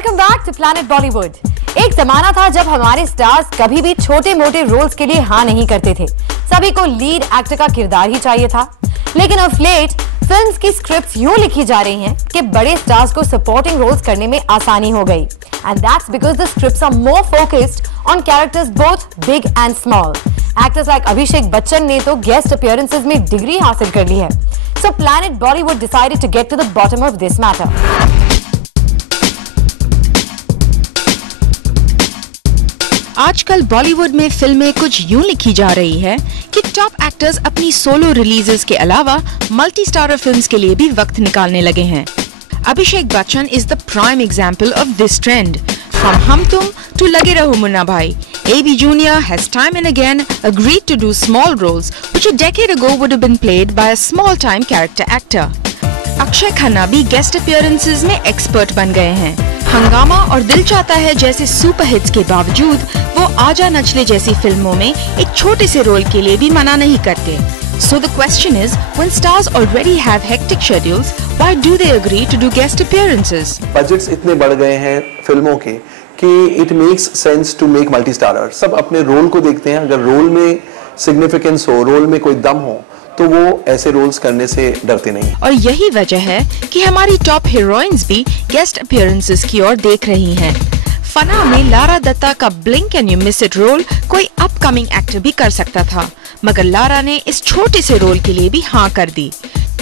Welcome back to planet Bollywood. एक जमाना था जब हमारे स्टार्स कभी भी छोटे मोटे रोल्स के लिए हाँ नहीं करते थे। सभी को लीड एक्टर का किरदार ही चाहिए था। लेकिन ऑफ लेट फिल्म्स की स्क्रिप्ट्स यूं लिखी जा रही हैं कि बड़े स्टार्स को सपोर्टिंग रोल्स करने में आसानी हो गई। And that's because the scripts are more focused on characters both big and small. Actors like Abhishek Bachchan ने तो गेस्ट अपीयरेंसेस में डिग्री हासिल कर ली है। So Planet Bollywood decided to get to the bottom of this matter. आजकल बॉलीवुड में फिल्में कुछ यूं लिखी जा रही है कि टॉप एक्टर्स अपनी सोलो रिलीजेस के अलावा मल्टी स्टारर फिल्म्स के लिए भी वक्त निकालने लगे हैं। Abhishek Bachchan is the prime example of this trend. From Hum Tum to Lage Raho Munna Bhai, AB Jr. has time and again agreed to do small roles which a decade ago would have been played by a small-time character actor. Akshay Khanna भी guest appearances में expert बन गए हैं। हंगामा और दिल चाहता है जैसे सुपर हिट्स के बावजूद वो आजा नचले जैसी फिल्मों में एक छोटे से रोल के लिए भी मना नहीं करते। So the question is, when stars already have hectic schedules, why do they agree to do guest appearances? Budgets इतने बढ़ गए हैं फिल्मों के कि it makes sense to make multi-starrer. सब अपने रोल को देखते हैं। अगर रोल में सिग्निफिकेंस हो, रोल में कोई दम हो, तो वो ऐसे रोल्स करने से डरते नहीं। और यही वजह है कि हमारी टॉप हीरोइंस भी गेस्ट अपीयरेंसेस की ओर देख रही हैं। फना में लारा दत्ता का blink and you miss it role कोई अपकमिंग एक्टर भी कर सकता था, मगर लारा ने इस छोटे से रोल के लिए भी हाँ कर दी।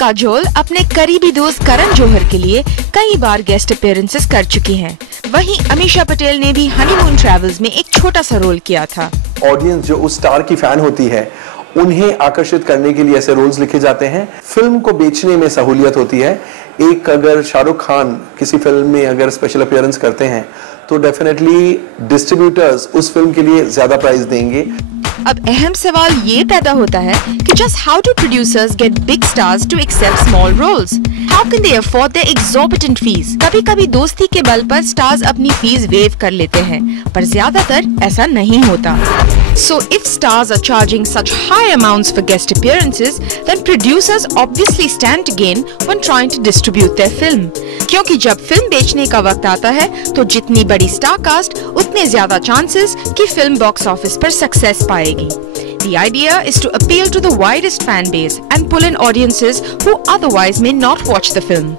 काजोल अपने करीबी दोस्त करण जौहर के लिए कई बार गेस्ट अपीयरेंसेस कर चुकी हैं। वहीं अमीषा पटेल ने भी हनीमून ट्रैवल्स में एक छोटा सा रोल किया था। ऑडियंस जो उस स्टार की फैन होती है, उन्हें आकर्षित करने के लिए ऐसे रोल्स लिखे जाते हैं। फिल्म को बेचने में सहूलियत होती है। एक अगर शाहरुख खान किसी फिल्म में अगर स्पेशल अपीयरेंस करते हैं तो डेफिनेटली डिस्ट्रीब्यूटर्स उस फिल्म के लिए ज्यादा प्राइस देंगे। अब अहम सवाल ये पैदा होता है कि just how do producers get big stars to accept small roles? How can they afford their exorbitant fees? कभी-कभी दोस्ती के बल पर स्टार्स अपनी फीस वेव कर लेते हैं, पर ज्यादातर ऐसा नहीं होता। So if stars are charging such high amounts for guest appearances, then producers obviously stand to gain when trying to distribute their film. क्योंकि जब फिल्म बेचने का वक्त आता है, तो जितनी बड़ी स्टार कास्ट, उतने ज्यादा चांसेस कि फिल्म बॉक्स ऑफिस पर सक्सेस पाएगी। The idea is to appeal to the widest fan base and pull in audiences who otherwise may not watch the film.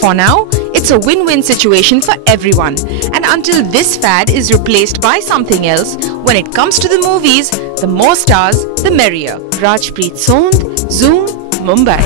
For now, it's a win-win situation for everyone. And until this fad is replaced by something else, when it comes to the movies, the more stars, the merrier. Rajpreet Sond, Zoom, Mumbai.